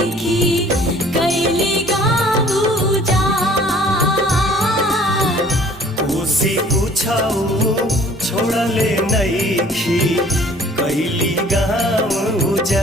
देखी कैली गाऊ जा कोसी पूछाऊ छोड़ले नईखी कैली गाँव जा।